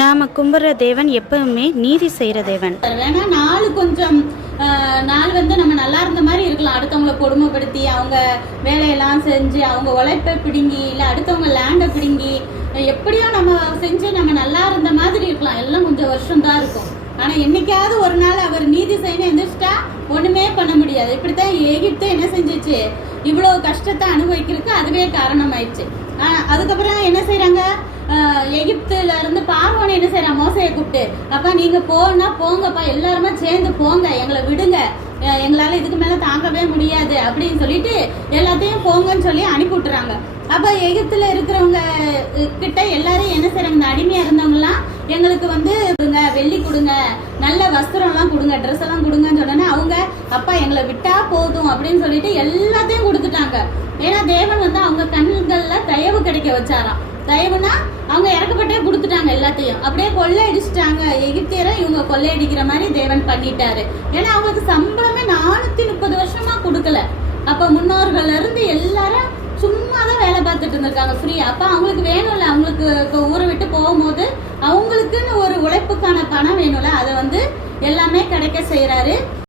நாம கும்பிட்ற தேவன் எப்பவுமே நீதி செய்கிற தேவன். வேணா நாள் வந்து நம்ம நல்லா இருந்த மாதிரி இருக்கலாம். அடுத்தவங்களை கொடுமைப்படுத்தி அவங்க வேலையெல்லாம் செஞ்சு அவங்க உழைப்பை பிடுங்கி இல்லை அடுத்தவங்க லேண்டை பிடுங்கி எப்படியோ நம்ம செஞ்சு நம்ம நல்லா இருந்த மாதிரி இருக்கலாம். எல்லாம் கொஞ்சம் வருஷம்தான் இருக்கும். ஆனால் என்னைக்காவது ஒரு நாள் அவர் நீதி செய்யணும் எந்திரிச்சிட்டா ஒன்றுமே பண்ண முடியாது. இப்படித்தான் எகிப்து என்ன செஞ்சிச்சு, இவ்வளோ கஷ்டத்தை அனுபவிக்கிறதுக்கு அதுவே காரணமாயிடுச்சு. அதுக்கப்புறம் என்ன செய்கிறாங்க, எகிப்துல இருந்து பார்வோனை என்ன செய்யறான், மோசையை கூப்பிட்டு, அப்பா நீங்க போங்கப்பா, எல்லாருமே சேர்ந்து போங்க, எங்களை விடுங்க, எங்களால இதுக்கு மேல தாங்கவே முடியாது அப்படின்னு சொல்லிட்டு எல்லாத்தையும் போங்கன்னு சொல்லி அனுப்பி விட்டுறாங்க. அப்ப எகிப்துல இருக்கிறவங்க கிட்ட எல்லாரும் என்ன செய்யறாங்க, இந்த அடிமையா இருந்தவங்கலாம் எங்களுக்கு வந்து கொடுங்க, வெள்ளி கொடுங்க, நல்ல வஸ்திரம் எல்லாம் கொடுங்க, ட்ரெஸ் எல்லாம் கொடுங்கன்னு சொன்னோன்னே அவங்க அப்பா எங்களை விட்டா போதும் அப்படின்னு சொல்லிட்டு எல்லாத்தையும் கொடுத்துட்டாங்க. ஏன்னா தேவன் வந்து அவங்க கண்கள்ல தயவு கிடைக்க வச்சாராம். தயவுனா அவங்க இறக்கப்பட்டே கொடுத்துட்டாங்க எல்லாத்தையும். அப்படியே கொள்ளையடிச்சிட்டாங்க எகிப்தியரை. இவங்க கொள்ளையடிக்கிற மாதிரி தேவன் பண்ணிட்டாரு. ஏன்னா அவங்களுக்கு சம்பளமே 430 வருஷமா கொடுக்கல. அப்ப முன்னோர்கள்ல இருந்து எல்லாரும் சும்மாதான் வேலை பார்த்துட்டு இருந்திருக்காங்க ஃப்ரீ. அப்ப அவங்களுக்கு வேணும்ல, அவங்களுக்கு ஊரை விட்டு போகும்போது அவங்களுக்குன்னு ஒரு உழைப்புக்கான பணம் வேணும்ல, அதை வந்து எல்லாமே கிடைக்க செய்யறாரு.